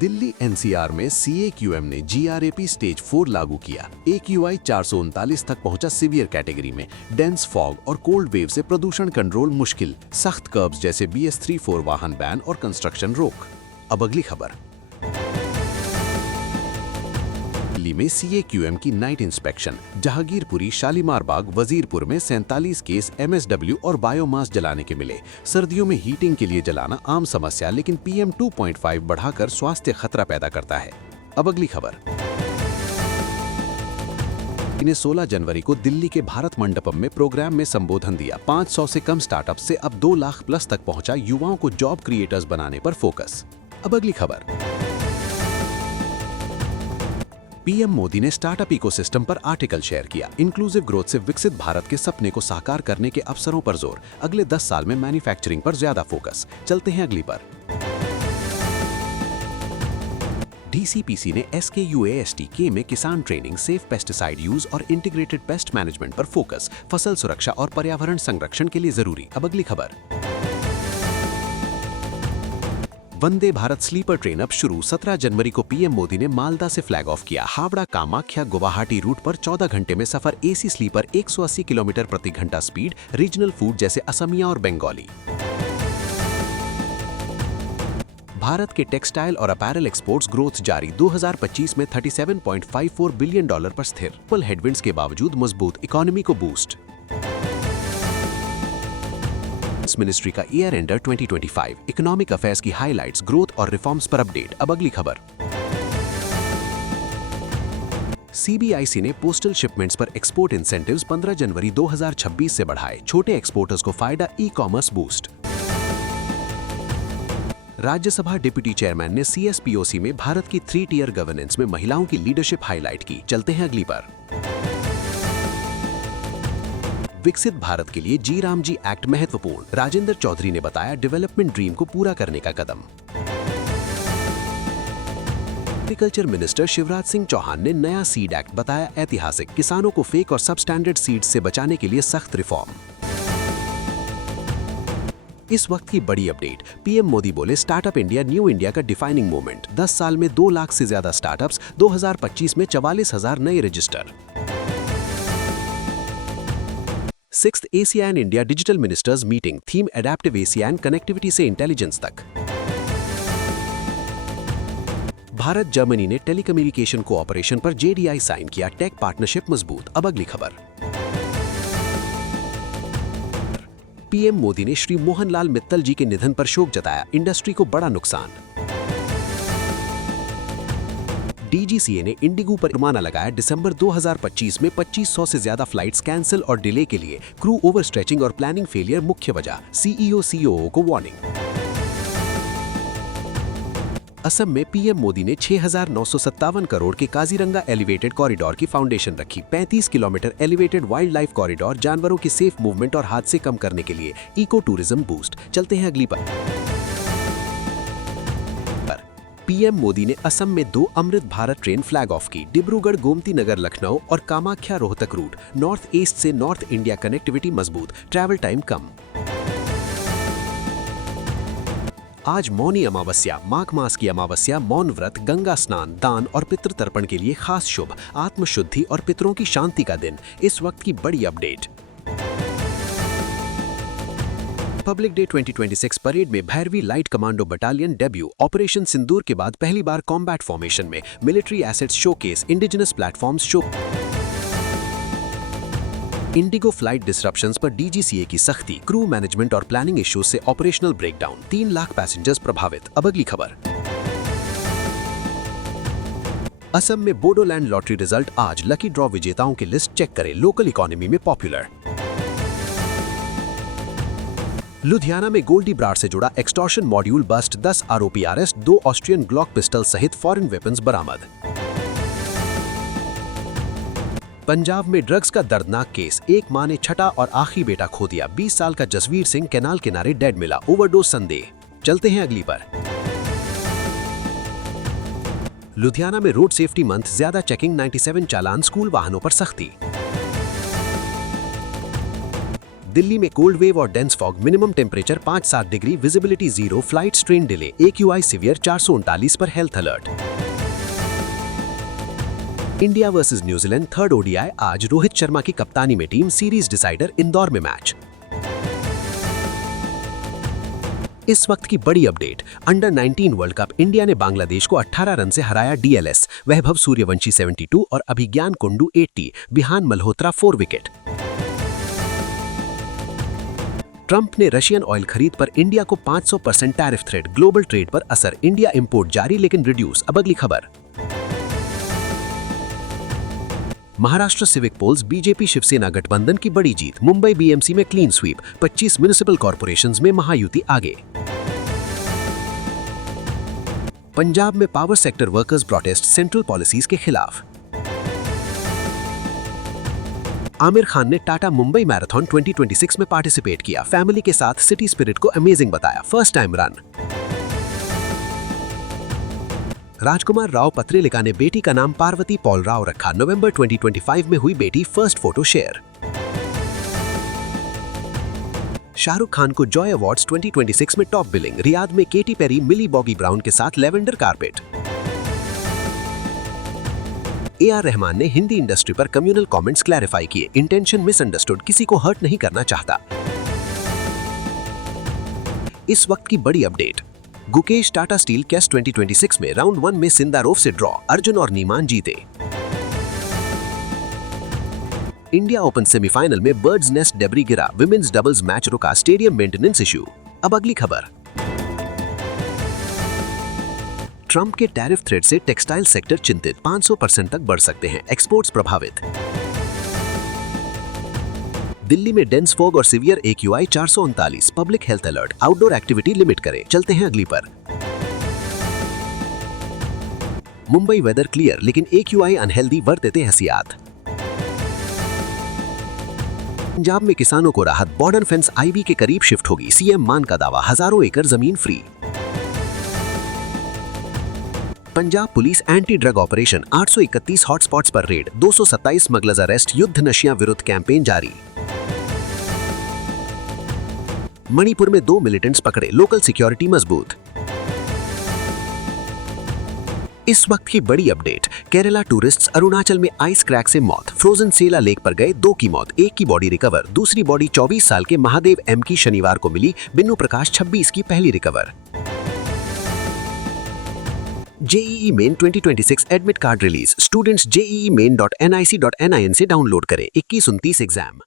Delhi NCR में CAQM ने GRAP stage 4 लागू किया। एक्यूआई 439 तक पहुंचा सीवियर कैटेगरी में। डेंस फॉग और कोल्ड वेव से प्रदूषण कंट्रोल मुश्किल। सख्त कर्ब्स जैसे BS34 वाहन बैन और कंस्ट्रक्शन रोक। अब अगली खबर। दिल्ली में सीएक्यूएम की नाइट इंस्पेक्शन। जहांगीरपुरी, शालीमार बाग, वजीरपुर में 47 केस MSW और बायोमास जलाने के मिले। सर्दियों में हीटिंग के लिए जलाना आम समस्या, लेकिन PM 2.5 बढ़ाकर स्वास्थ्य खतरा पैदा करता है। अब अगली खबर। इन्हें 16 जनवरी को दिल्ली के भारत मंडपम में प्रोग्राम में संबोधन दिया। 500 से कम स्टार्टअप से अब 2 लाख प्लस तक पहुंचा। युवाओं को जॉब क्रिएटर्स बनाने पर फोकस। अब अगली खबर। पीएम मोदी ने स्टार्टअप इकोसिस्टम पर आर्टिकल शेयर किया। इंक्लूसिव ग्रोथ से विकसित भारत के सपने को साकार करने के अवसरों पर जोर। अगले 10 साल में मैन्युफैक्चरिंग पर ज्यादा फोकस। चलते हैं अगली पर। DCPC ने SKUAST में किसान ट्रेनिंग, सेफ पेस्टिसाइड यूज और इंटीग्रेटेड पेस्ट मैनेजमेंट पर फोकस। फसल सुरक्षा और पर्यावरण संरक्षण के लिए जरूरी। अब अगली खबर। वंदे भारत स्लीपर ट्रेन अब शुरू। 17 जनवरी को पीएम मोदी ने मालदा से फ्लैग ऑफ किया। हावड़ा कामाख्या गुवाहाटी रूट पर 14 घंटे में सफर। AC स्लीपर 180 किलोमीटर प्रति घंटा स्पीड। रीजनल फूड जैसे असमिया और बंगाली। भारत के टेक्सटाइल और अपैरल एक्सपोर्ट्स ग्रोथ जारी। 2025 में $37.54 बिलियन पर स्थिर। पल हेडविंड्स के बावजूद मजबूत इकोनॉमी को बूस्ट। मिनिस्ट्री का ईयर एंडर 2025। इकोनॉमिक अफेयर्स की हाइलाइट्स, ग्रोथ और रिफॉर्म्स पर अपडेट। अब अगली खबर। CBIC ने पोस्टल शिपमेंट्स पर एक्सपोर्ट इंसेंटिव्स 15 जनवरी 2026 से बढ़ाए। छोटे एक्सपोर्टर्स को फायदा। E-commerce boost. Rajya Sabha deputy chairman ने CSPOC में भारत की 3 टियर गवर्नेंस में महिलाओं की लीडरशिप हाईलाइट की। चलते हैं अगली पर। विकसित भारत के लिए जी एक्ट महत्वपूर्ण। राजेंद्र चौधरी ने बताया डेवलपमेंट ड्रीम को पूरा करने का कदम। एग्रीकल्चर मिनिस्टर शिवराज सिंह चौहान ने नया सीड एक्ट बताया ऐतिहासिक। किसानों को फेक और सबस्टैंडर्ड सीड्स से बचाने के लिए सख्त रिफॉर्म। इस वक्त की बड़ी अपडेट। पीएम मोदी बोले स्टार्टअप इंडिया न्यू इंडिया का डिफाइनिंग मोमेंट। 10 साल में 2 लाख से ज्यादा स्टार्टअप्स। 2025 में 44,000 नए register. 6th ASEAN India digital ministers meeting. Theme adaptive ASEAN, connectivity से इंटेलिजेंस तक। भारत जर्मनी ने टेलीकम्युनिकेशन कोऑपरेशन पर JDI साइन किया। टेक पार्टनरशिप मजबूत। अब अगली खबर। पीएम मोदी ने श्री मोहनलाल मित्तल जी के निधन पर शोक जताया। इंडस्ट्री को बड़ा नुकसान। DGCA ने इंडिगो पर जुर्माना लगाया। दिसंबर 2025 में 2500 से ज्यादा फ्लाइट्स कैंसिल और डिले के लिए क्रू ओवर स्ट्रेचिंग और प्लानिंग फेलियर मुख्य वजह। CEO COO को वार्निंग। असम में पीएम मोदी ने 6,957 करोड़ के काजीरंगा एलिवेटेड कॉरिडोर की फाउंडेशन रखी। 35 kilometre elevated wild life corridor जानवरों की सेफ मूवमेंट और हादसे कम करने के लिए इको टूरिज्म बूस्ट। चलते हैं अगली पर। पीएम मोदी ने असम में 2 Amrit Bharat train flag off की। डिब्रूगढ़, गोमती नगर, लखनऊ और Kamakhya Rohtak route. North east से नॉर्थ इंडिया कनेक्टिविटी मजबूत। ट्रैवल टाइम कम। आज मौनी अमावस्या। माघ मास की अमावस्या मौन व्रत, गंगा स्नान, दान और पितृ तर्पण के लिए खास शुभ। आत्मशुद्धि और पितरों की शांति का दिन। इस वक्त की बड़ी अपडेट। रिपब्लिक डे 2026 परेड में Bhairavi light commando battalion debut. Operation Sindoor के बाद पहली बार कॉम्बैट फॉर्मेशन में। Military assets showcase, indigenous platforms show. IndiGo flight disruptions पर DGCA की सख्ती। क्रू मैनेजमेंट और प्लानिंग इश्यूज से ऑपरेशनल ब्रेकडाउन। 3 लाख पैसेंजर्स प्रभावित। अब अगली खबर। असम में बोडोलैंड लॉटरी रिजल्ट आज। लकी ड्रॉ विजेताओं की लिस्ट चेक करें। लोकल इकोनॉमी में पॉपुलर। लुधियाना में गोल्डी ब्राड से जुड़ा एक्सटॉर्शन मॉड्यूल बस्ट। 10 आरोपी अरेस्ट। 2 ऑस्ट्रियन ग्लॉक पिस्टल सहित फॉरेन वेपन्स बरामद। पंजाब में ड्रग्स का दर्दनाक केस। एक मां ने छठा और आखिरी बेटा खो दिया। 20 साल का जसवीर सिंह कैनाल किनारे डेड मिला। ओवरडोज संदेह। चलते हैं अगली पर। लुधियाना में रोड सेफ्टी मंथ। ज्यादा चेकिंग। 97 चालान। स्कूल वाहनों पर सख्ती। दिल्ली में कोल्ड वेव और dense fog, minimum temperature 5-7 degree, visibility 0, flight train delay, AQI severe 439 पर health alert. India versus New Zealand third ODI आज, रोहित शर्मा की कप्तानी में टीम, सीरीज डिसाइडर इंदौर में मैच। इस वक्त की बड़ी update, under 19 world cup, India ने बांग्लादेश को 18 रन से हराया DLS, वैभव सूर्यवंशी 72 और अभिज्ञान कुंडू 80, बिहान मल्होत्रा 4 विकेट। ट्रंप ने रशियन ऑयल खरीद पर इंडिया को 500% टैरिफ थ्रेट, ग्लोबल ट्रेड पर असर, इंडिया इंपोर्ट जारी लेकिन रिड्यूस। अब अगली खबर। Maharashtra civic polls, BJP Shiv Sena गठबंधन की बड़ी जीत, मुंबई BMC में क्लीन स्वीप, 25 म्युनिसिपल कॉर्पोरेशंस में महायुति आगे। पंजाब में power sector workers protest central policies के खिलाफ। आमिर खान ने टाटा मुंबई मैराथन 2026 में पार्टिसिपेट किया, फैमिली के साथ, सिटी स्पिरिट को अमेजिंग बताया, फर्स्ट टाइम रन। राजकुमार राव पत्रेलिका ने बेटी का नाम पार्वती पॉल राव रखा, नवंबर 2025 में हुई बेटी first photo share. Shahrukh Khan को जॉय अवार्ड्स 2026 में टॉप बिलिंग, रियाद में केटी पेरी मिली बॉगी ब्राउन के साथ लेवेंडर कारपेट। AR रहमान ने हिंदी इंडस्ट्री पर कम्युनल कमेंट्स क्लैरिफाई किए, इंटेंशन मिसअंडरस्टूड, किसी को हर्ट नहीं करना चाहता। इस वक्त की बड़ी अपडेट, गुकेश टाटा स्टील कैस 2026 में राउंड 1 में सिंदारोव से ड्रॉ, अर्जुन और नीमान जीते। इंडिया ओपन सेमीफाइनल में बर्ड्स नेस्ट डेब्री गिरा, विमेंस डबल्स मैच रुका, स्टेडियम मेंटेनेंस इश्यू। अब अगली खबर। ट्रंप के टैरिफ थ्रेट से टेक्सटाइल सेक्टर चिंतित, 500% तक बढ़ सकते हैं, एक्सपोर्ट्स प्रभावित। दिल्ली में डेंस फॉग और severe AQI 439, public health alert, outdoor activity limit करें। चलते हैं अगली पर। मुंबई वेदर क्लियर लेकिन AQI अनहेल्दी, वर्तते हसियात। पंजाब में किसानों को राहत, बॉर्डर फेंस IB के करीब शिफ्ट होगी, CM मान का दावा, हजारों एकड़ जमीन free. Punjab police anti drug operation, 831 hotspots पर रेड, 227 स्मगलर्स अरेस्ट, युद्ध नशिया विरुद्ध कैंपेन जारी। मणिपुर में 2 मिलिटेंट्स पकड़े, लोकल सिक्योरिटी मजबूत। इस वक्त की बड़ी अपडेट, केरला टूरिस्ट्स, अरुणाचल में आइस क्रैक से मौत, फ्रोजन सेला लेक पर गए 2 की मौत, एक की बॉडी रिकवर, दूसरी बॉडी 24 साल के महादेव M की शनिवार को मिली, बिन्नू प्रकाश 26 की पहली recover. JEE main 2026 admit card release, students JEE main.nic.nin से डाउनलोड करें, 21-29 एग्जाम।